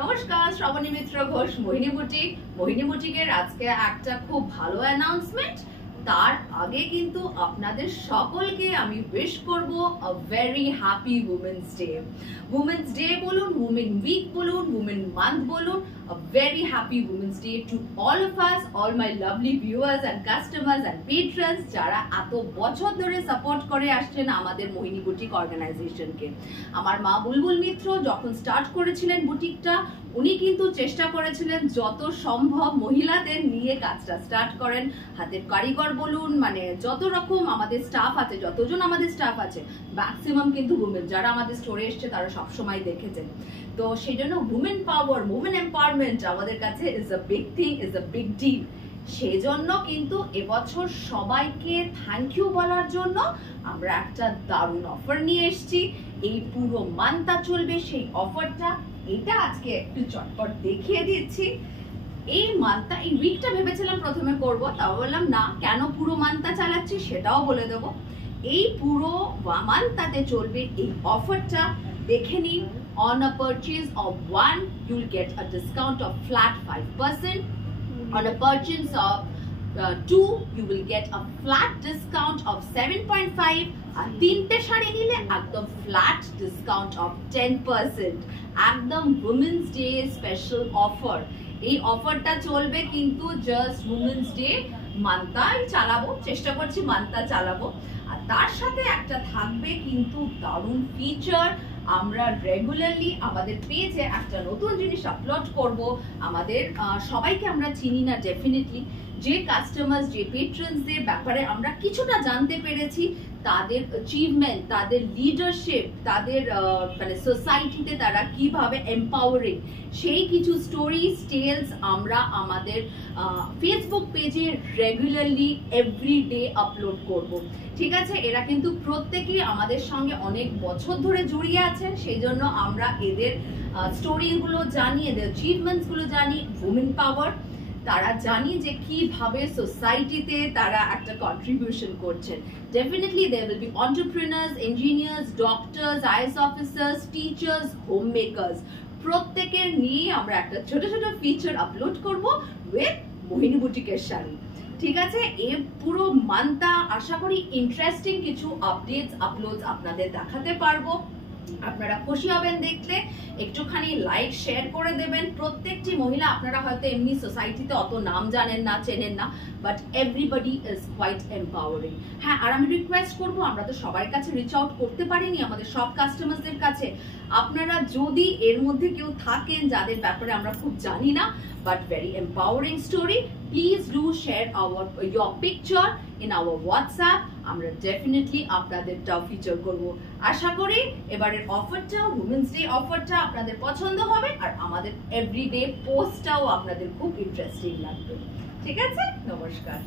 নমস্কার, শ্রাবণী মিত্র ঘোষ, মোহিনী বুটিক। মোহিনী বুটিকের আজকে একটা খুব ভালো অ্যানাউন্সমেন্ট। তার আগে কিন্তু আপনাদের সকলকে আমি উইশ করব a very happy women's day. Women's day বলুন, উমেন উইক বলুন, উমেন মান্থ বলুন, a very happy Women's Day to all of us, all my lovely viewers and customers and patrons যারা এত বছর ধরে সাপোর্ট করে আসছেন আমাদের মোহিনী বুটিক অর্গানাইজেশনকে। আমার মা বুলবুল মিত্র যখন স্টার্ট করেছিলেন বুটিকটা, উনি কিন্তু চেষ্টা করেছিলেন যত সম্ভব মহিলাদের নিয়ে কাজটা স্টার্ট করেন। হাতের কারিগর বলুন, মানে যত রকম আমাদের স্টাফ আছে, যতজন আমাদের স্টাফ আছে, ম্যাক্সিমাম কিন্তু উমেন। যারা আমাদের স্টোরে এসছে তারা সবসময় দেখেছেন। তো সেই জন্য উমেন পাওয়ার, উমেন এম্পাওয়ারমেন্ট আমাদের কাছে is a big thing, is a big deal. সেই জন্য কিন্তু এবছর সবাইকে থ্যাংক ইউ বলার জন্য আমরা একটা দারুণ অফার নিয়ে এসেছি। এই পুরো মান্থটা চলবে সেই অফারটা। এটা আজকে একটু চটপট দেখিয়ে দিচ্ছি। এই মান্থটা, এই উইকটা ভেবেছিলাম প্রথমে করব, তাও বললাম না, কেন পুরো মান্থটা চালাচ্ছি সেটাও বলে দেবো। এই পুরো মান্থটাতে চলবে এই অফারটা। দেখে নিন, on a purchase of 1 you'll get a discount of flat 5%. On a purchase of 2 you will get a flat discount of 7.5. আর তিনটে শাড়ি নিলে একদম ফ্ল্যাট ডিসকাউন্ট অফ 10%। একদম উমেন্স ডে স্পেশাল অফার। এই অফারটা চলবে কিন্তু জাস্ট উমেন্স ডে মান্থটাই চালাবো, চেষ্টা করছি মান্থটা চালাবো। আর তার সাথে একটা থাকবে কিন্তু দারুণ ফিচার। আমরা রেগুলারলি আমাদের পেজে একটা নতুন জিনিস আপলোড করব। আমাদের সবাইকে আমরা চিনি না ডেফিনেটলি, যে কাস্টমার্স, যে পেট্রনসদের ব্যাপারে আমরা কিছুটা জানতে পেরেছি, তাদের অ্যাচিভমেন্ট, তাদের লিডারশিপ, তাদের মানে সোসাইটিতে তারা কিভাবে এম্পাওয়ারিং, সেই কিছু স্টোরিজ, টেলস আমরা আমাদের ফেসবুক পেজে রেগুলারলি এভরিডে আপলোড করব। ঠিক আছে, এরা কিন্তু প্রত্যেকেই আমাদের সঙ্গে অনেক বছর ধরে জড়িয়ে আছেন। সেই জন্য আমরা এদের স্টোরিগুলো জানি, এদের অ্যাচিভমেন্টসগুলো জানি। উমেন পাওয়ার, তারা জানি যে কিভাবে সোসাইটিতে তারা একটা কন্ট্রিবিউশন করছেন। Definitely there will be entrepreneurs, engineers, doctors, IAS officers, teachers, home makers, প্রত্যেকের নিয়ে আমরা একটা ছোট ছোট ফিচার আপলোড করব উইথ মোহিনী বুটিকের শাড়ি। ঠিক আছে, এই পুরো মান্থটা আশা করি ইন্টারেস্টিং কিছু আপডেটস, আপলোডস আপনাদের দেখাতে পারবো। আপনারা খুশি হবেন দেখতে। একটুখানি লাইক শেয়ার করে দেবেন। প্রত্যেকটি মহিলা, আপনারা হয়তো এমনি সোসাইটিতে অত নাম জানেন না, চেনেন না, but everybody is quite empowering. হ্যাঁ, আর আমি রিকোয়েস্ট করবো, আমরা তো সবার কাছে রিচ আউট করতে পারিনি, আমাদের সব কাস্টমারদের কাছে। আপনারা যদি এর মধ্যে কেউ থাকেন যাদের ব্যাপারে আমরা খুব জানি না, but very empowering story, please do share your picture in our WhatsApp. আমরা ডেফিনেটলি আপনাদেরটাও ফিচার করব। আশা করি এবারের অফারটা, উমেন্স ডে অফারটা আপনাদের পছন্দ হবে, আর আমাদের এভরিডে পোস্টটাও আপনাদের খুব ইন্টারেস্টিং লাগবে। ঠিক আছে, নমস্কার।